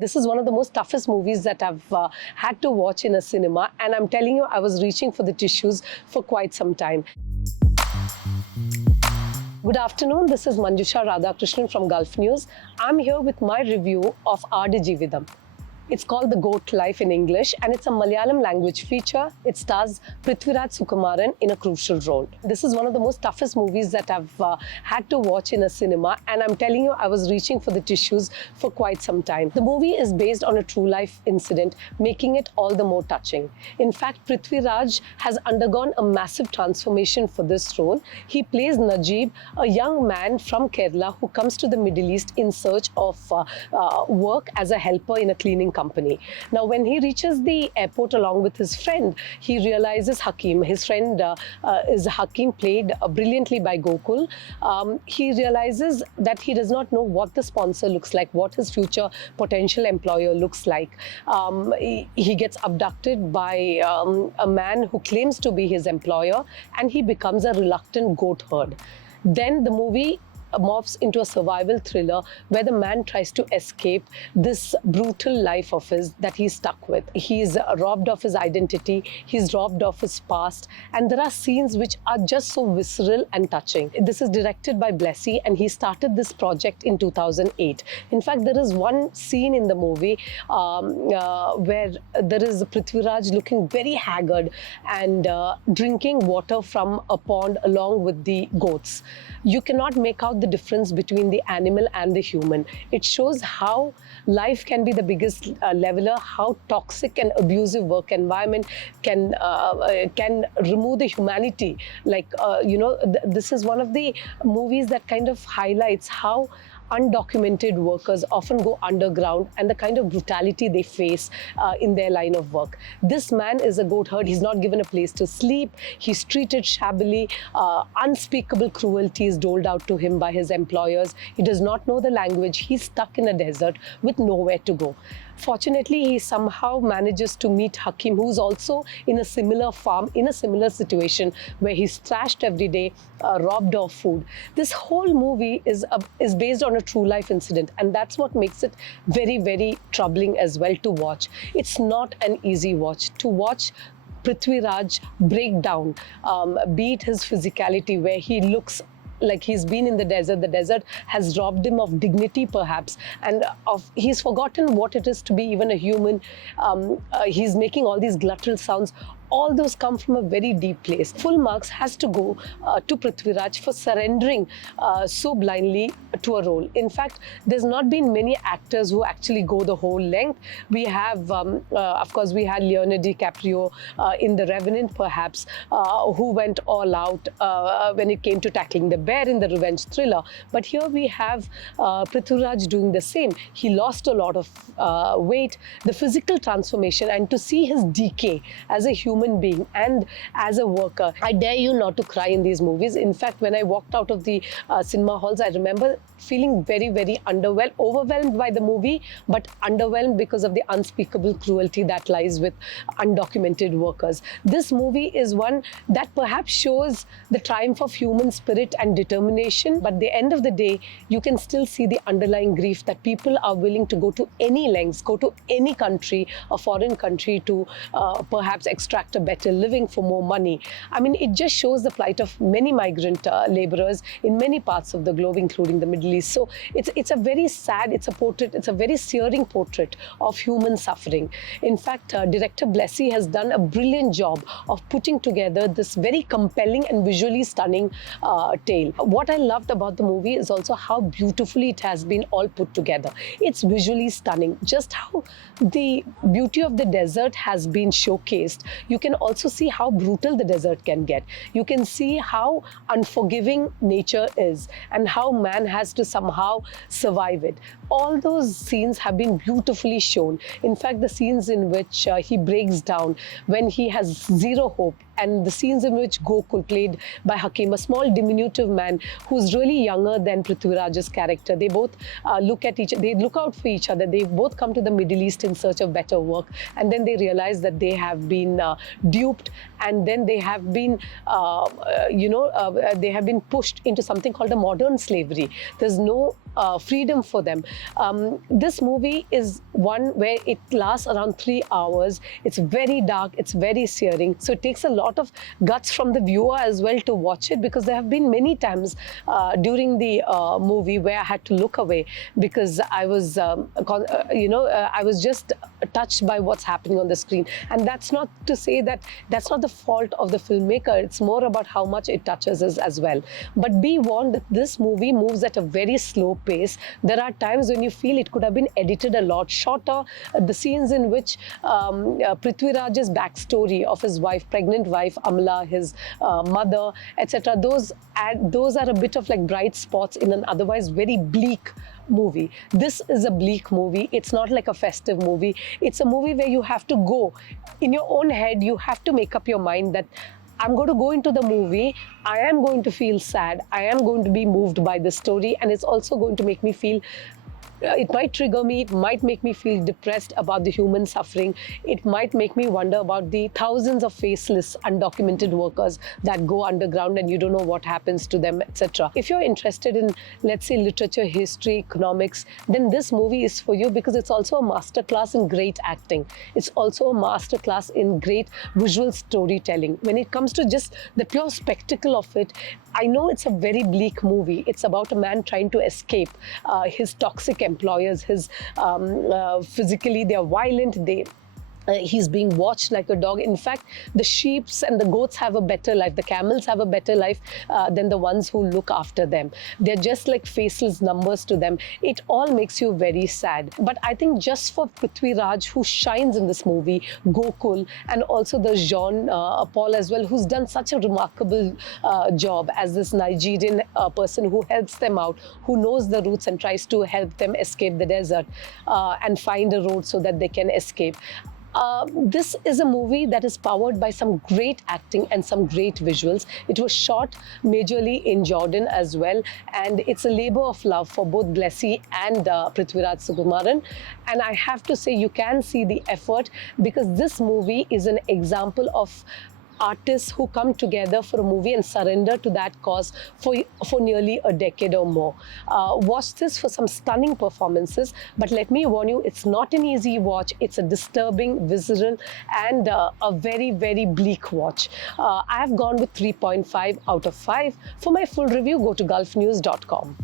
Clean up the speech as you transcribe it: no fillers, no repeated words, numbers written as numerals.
This is one of the most toughest movies that I've had to watch in a cinema, and I'm telling you, I was reaching for the tissues for quite some time. Good afternoon, this is Manjusha Radhakrishnan from Gulf News. I'm here with my review of Aadujeevitham. It's called The Goat Life in English, and it's a Malayalam language feature. It stars Prithviraj Sukumaran in a crucial role. This is one of the most toughest movies that I've had to watch in a cinema, and I'm telling you, I was reaching for the tissues for quite some time. The movie is based on a true life incident, making it all the more touching. In fact, Prithviraj has undergone a massive transformation for this role. He plays Najib, a young man from Kerala who comes to the Middle East in search of work as a helper in a cleaning company. Now, when he reaches the airport along with his friend, he realizes Hakim. His friend is Hakim, played brilliantly by Gokul. He realizes that he does not know what the sponsor looks like, what his future potential employer looks like. He gets abducted by a man who claims to be his employer, and he becomes a reluctant goat herd. Then the movie morphs into a survival thriller where the man tries to escape this brutal life of his that he's stuck with. He's robbed of his identity, he's robbed of his past, and there are scenes which are just so visceral and touching. This is directed by Bestially, and he started this project in 2008. In fact, there is one scene in the movie where there is Prithviraj looking very haggard and drinking water from a pond along with the goats. You cannot make out the difference between the animal and the human. It shows how life can be the biggest leveler, how toxic and abusive work environment can remove the humanity. This is one of the movies that kind of highlights how undocumented workers often go underground and the kind of brutality they face in their line of work. This man is a goat herd. He's not given a place to sleep. He's treated shabbily. Unspeakable cruelty is doled out to him by his employers. He does not know the language. He's stuck in a desert with nowhere to go. Fortunately, he somehow manages to meet Hakim, who's also in a similar farm, in a similar situation where he's thrashed every day, robbed of food. This whole movie is based on a true life incident, and that's what makes it very, very troubling as well to watch. It's not an easy watch. To watch Prithviraj break down, be it his physicality, where he looks like he's been in the desert has robbed him of dignity perhaps, and he's forgotten what it is to be even a human. He's making all these gluttal sounds. All those come from a very deep place. Full marks has to go to Prithviraj for surrendering so blindly to a role. In fact, there's not been many actors who actually go the whole length. We have, of course, we had Leonardo DiCaprio in The Revenant, perhaps, who went all out when it came to tackling the bear in the revenge thriller. But here we have Prithviraj doing the same. He lost a lot of weight, the physical transformation, and to see his decay as a human being and as a worker. I dare you not to cry in these movies. In fact, when I walked out of the cinema halls, I remember feeling very, very overwhelmed by the movie, but underwhelmed because of the unspeakable cruelty that lies with undocumented workers. This movie is one that perhaps shows the triumph of human spirit and determination, but at the end of the day, you can still see the underlying grief that people are willing to go to any lengths, go to any country, a foreign country, to perhaps extract a better living for more money. I mean, it just shows the plight of many migrant laborers in many parts of the globe, including the Middle East. So it's a very sad, it's a very searing portrait of human suffering. In fact, director Bestially has done a brilliant job of putting together this very compelling and visually stunning tale. What I loved about the movie is also how beautifully it has been all put together. It's visually stunning. Just how the beauty of the desert has been showcased. You can also see how brutal the desert can get. You can see how unforgiving nature is and how man has to somehow survive it. All those scenes have been beautifully shown. In fact, the scenes in which he breaks down when he has zero hope, and the scenes in which Gokul, played by Hakim, a small diminutive man who's really younger than Prithviraj's character, they both look out for each other. They both come to the Middle East in search of better work, and then they realize that they have been duped, and then they have been pushed into something called a modern slavery. There's no freedom for them. This movie is one where it lasts around 3 hours. It's very dark, it's very searing, so it takes a lot of guts from the viewer as well to watch it, because there have been many times during the movie where I had to look away because I was I was just touched by what's happening on the screen. And that's not to say that that's not the fault of the filmmaker, it's more about how much it touches us as well. But be warned that this movie moves at a very slow pace. There are times when you feel it could have been edited a lot shorter. The scenes in which Prithviraj's backstory of his wife, pregnant wife Amla, his mother, etc., those are a bit of like bright spots in an otherwise very bleak movie. This is a bleak movie. It's not like a festive movie. It's a movie where you have to go in your own head. You have to make up your mind that I'm going to go into the movie, I am going to feel sad, I am going to be moved by the story, and it's also going to make me feel it might trigger me, it might make me feel depressed about the human suffering. It might make me wonder about the thousands of faceless, undocumented workers that go underground and you don't know what happens to them, etc. If you're interested in, let's say, literature, history, economics, then this movie is for you, because it's also a masterclass in great acting. It's also a masterclass in great visual storytelling. When it comes to just the pure spectacle of it, I know it's a very bleak movie. It's about a man trying to escape his toxic employers. Physically, they're violent. He's being watched like a dog. In fact, the sheep and the goats have a better life. The camels have a better life than the ones who look after them. They're just like faceless numbers to them. It all makes you very sad. But I think just for Prithviraj, who shines in this movie, Gokul, and also the Jean Paul as well, who's done such a remarkable job as this Nigerian person who helps them out, who knows the routes and tries to help them escape the desert and find a road so that they can escape. This is a movie that is powered by some great acting and some great visuals. It was shot majorly in Jordan as well, and it's a labor of love for both Blessy and Prithviraj Sukumaran. And I have to say, you can see the effort, because this movie is an example of artists who come together for a movie and surrender to that cause for nearly a decade or more. Watch this for some stunning performances, but let me warn you, it's not an easy watch. It's a disturbing, visceral, and a very, very bleak watch. I have gone with 3.5 out of 5. For my full review, go to gulfnews.com.